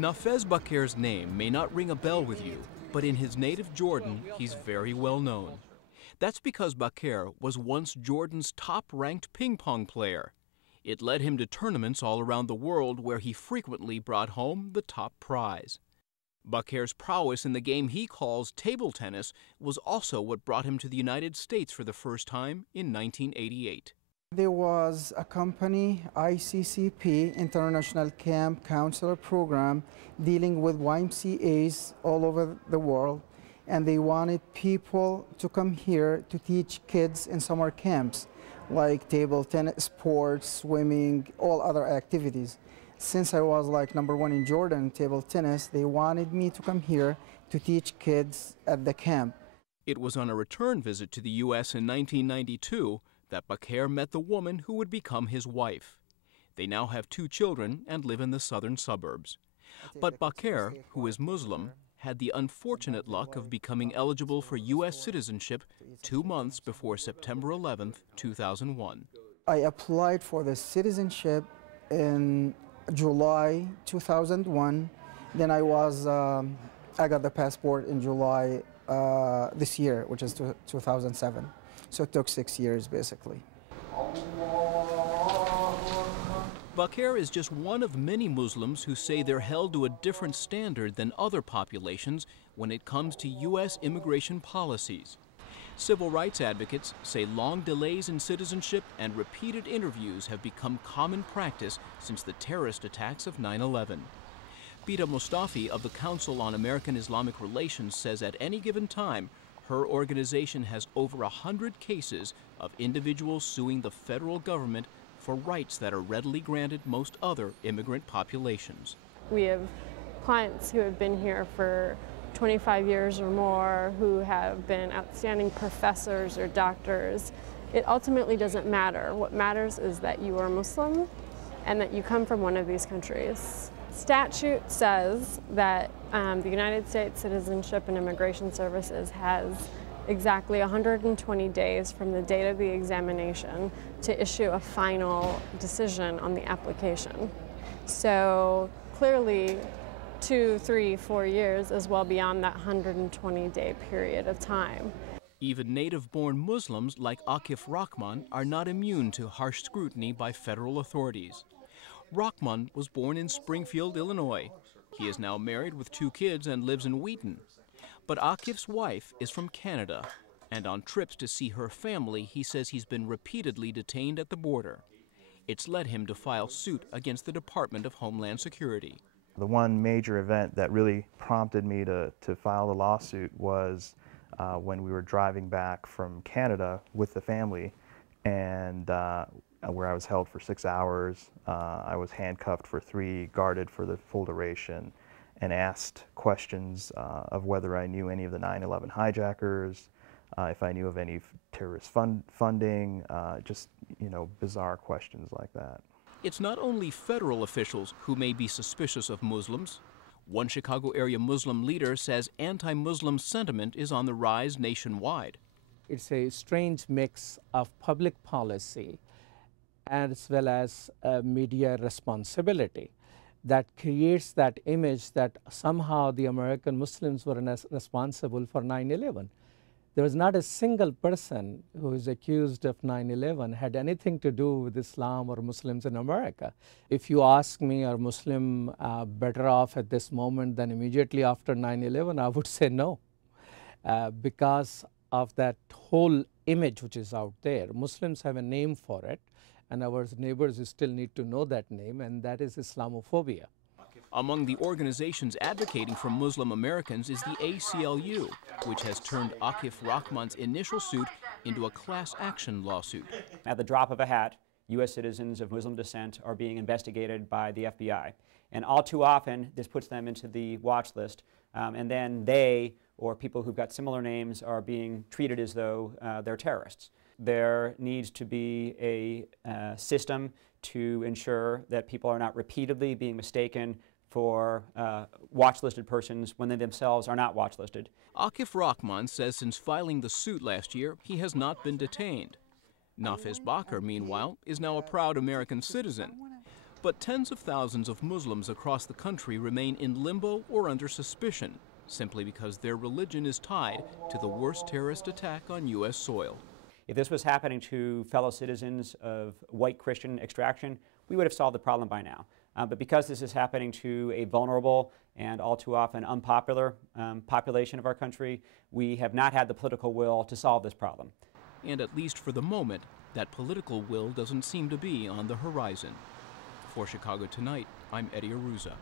Nafez Bakir's name may not ring a bell with you, but in his native Jordan, he's very well known. That's because Bakir was once Jordan's top-ranked ping pong player. It led him to tournaments all around the world where he frequently brought home the top prize. Bakir's prowess in the game he calls table tennis was also what brought him to the United States for the first time in 1988. There was a company, ICCP, International Camp Counselor Program, dealing with YMCAs all over the world, and they wanted people to come here to teach kids in summer camps, like table tennis, sports, swimming, all other activities. Since I was like #1 in Jordan, table tennis, they wanted me to come here to teach kids at the camp. It was on a return visit to the U.S. in 1992 that Bakir met the woman who would become his wife. They now have 2 children and live in the southern suburbs. But Bakir, who is Muslim, had the unfortunate luck of becoming eligible for U.S. citizenship 2 months before September 11, 2001. I applied for the citizenship in July 2001. Then I got the passport in July this year, which is 2007. So it took 6 years, basically. Bakir is just one of many Muslims who say they're held to a different standard than other populations when it comes to U.S. immigration policies. Civil rights advocates say long delays in citizenship and repeated interviews have become common practice since the terrorist attacks of 9/11. Bida Mustafi of the Council on American Islamic Relations says at any given time, her organization has over 100 cases of individuals suing the federal government for rights that are readily granted most other immigrant populations. We have clients who have been here for 25 years or more, who have been outstanding professors or doctors. It ultimately doesn't matter. What matters is that you are Muslim and that you come from one of these countries. Statute says that the United States Citizenship and Immigration Services has exactly 120 days from the date of the examination to issue a final decision on the application. So clearly 2, 3, 4 years is well beyond that 120-day period of time. Even native-born Muslims like Akif Rahman are not immune to harsh scrutiny by federal authorities. Rahman was born in Springfield, Illinois. He is now married with 2 kids and lives in Wheaton. But Akif's wife is from Canada, and on trips to see her family, he says he's been repeatedly detained at the border. It's led him to file suit against the Department of Homeland Security. The one major event that really prompted me to file the lawsuit was when we were driving back from Canada with the family, and where I was held for 6 hours. I was handcuffed for 3, guarded for the full duration, and asked questions of whether I knew any of the 9/11 hijackers, if I knew of any terrorist funding, just, bizarre questions like that. It's not only federal officials who may be suspicious of Muslims. One Chicago area Muslim leader says anti-Muslim sentiment is on the rise nationwide. It's a strange mix of public policy as well as media responsibility that creates that image that somehow the American Muslims were responsible for 9/11. There was not a single person who is accused of 9/11 had anything to do with Islam or Muslims in America. If you ask me, are Muslims better off at this moment than immediately after 9/11, I would say no, because of that whole image which is out there. Muslims have a name for it, and our neighbors still need to know that name, and that is Islamophobia. Among the organizations advocating for Muslim Americans is the ACLU, which has turned Akif Rahman's initial suit into a class action lawsuit. At the drop of a hat, U.S. citizens of Muslim descent are being investigated by the FBI. And all too often, this puts them into the watch list, and then they, or people who've got similar names, are being treated as though they're terrorists. There needs to be a system to ensure that people are not repeatedly being mistaken for watch-listed persons when they themselves are not watch-listed. Akif Rahman says since filing the suit last year, he has not been detained. Nafez Bakir, meanwhile, is now a proud American citizen. But tens of thousands of Muslims across the country remain in limbo or under suspicion, simply because their religion is tied to the worst terrorist attack on U.S. soil. If this was happening to fellow citizens of white Christian extraction, we would have solved the problem by now. But because this is happening to a vulnerable and all too often unpopular population of our country, we have not had the political will to solve this problem. And at least for the moment, that political will doesn't seem to be on the horizon. For Chicago Tonight, I'm Eddie Arruza.